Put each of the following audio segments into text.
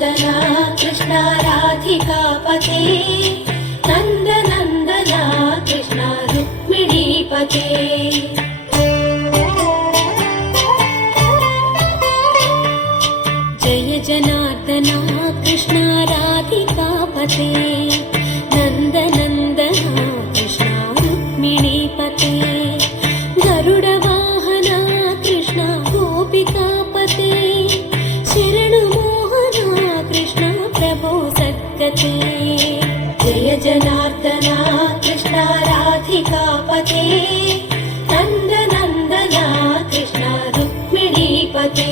जनार्दना कृष्ण राधिकापते नन्दनन्दना कृष्ण रुक्मिणीपते जय जनार्दना कृष्ण राधिकापते नन्दनन्दना कृष्ण रुक्मिणीपते गरुडवाहना कृष्ण गोपिकापते शरणु मोहना कृष्ण प्रभो सद्गते जय जनार्दना कृष्ण राधिकापते नन्दनन्दना कृष्ण रुक्मिणीपते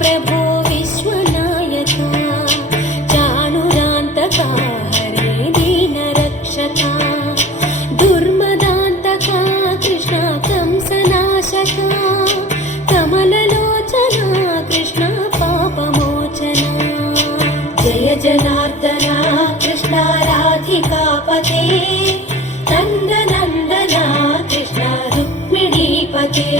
प्रभो विश्वनायका चाणुरान्तका हरे दीनरक्षका दुर्मदान्तका कृष्ण कंसनाशका कमललोचना कृष्ण पापमोचना जय जनार्दना कृष्ण राधिकापते नन्दनन्दना कृष्ण रुक्मिणीपते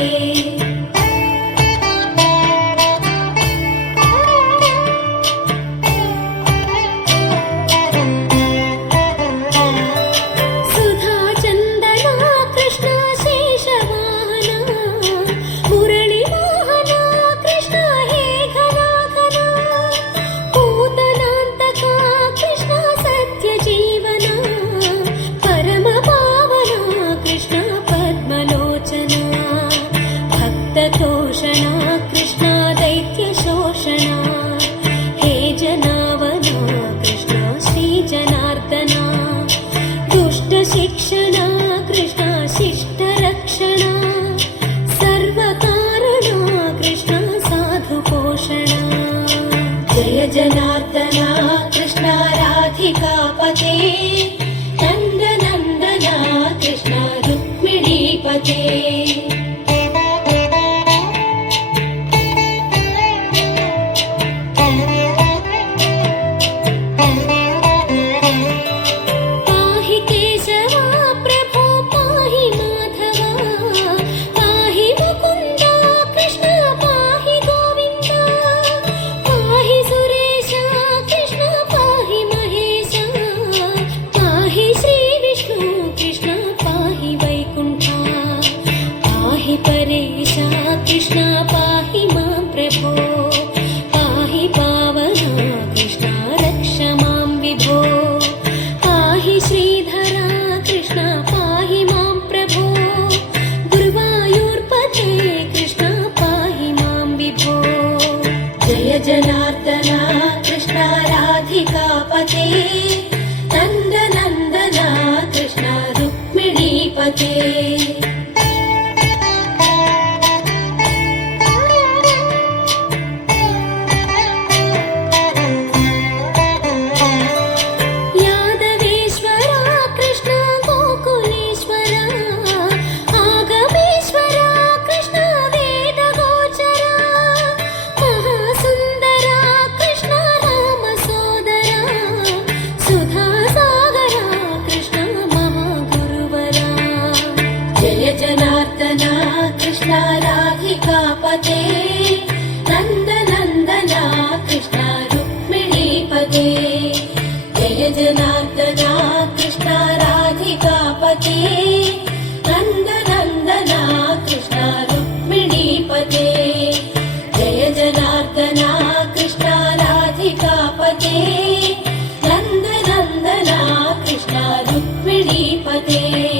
तोषणा कृष्ण दैत्यशोषणा हे जनावना कृष्ण श्रीजनार्दना दुष्टशिक्षणा कृष्ण शिष्टरक्षणा सर्वकारणा कृष्ण साधुपोषणा जय जनार्दना कृष्ण राधिकापते नन्दनन्दना कृष्ण रुक्मिणीपते परेशा कृष्ण पाहि मां प्रभो पाहि पावना कृष्ण रक्ष मां विभो पाहि श्रीधरा कृष्ण पाहि मां प्रभो गुरुवायूर्पते कृष्ण पाहि मां विभो जय जनार्दना कृष्ण राधिकापते नन्दनन्दना कृष्ण रुक्मिणीपते जनार्दना कृष्ण राधिकापते नन्दनन्दना कृष्ण रुक्मिणीपते जय जनार्दना कृष्ण राधिकापते नन्दनन्दना कृष्ण रुक्मिणीपते जय जनार्दना कृष्ण राधिकापते नन्दनन्दना कृष्ण रुक्मिणीपते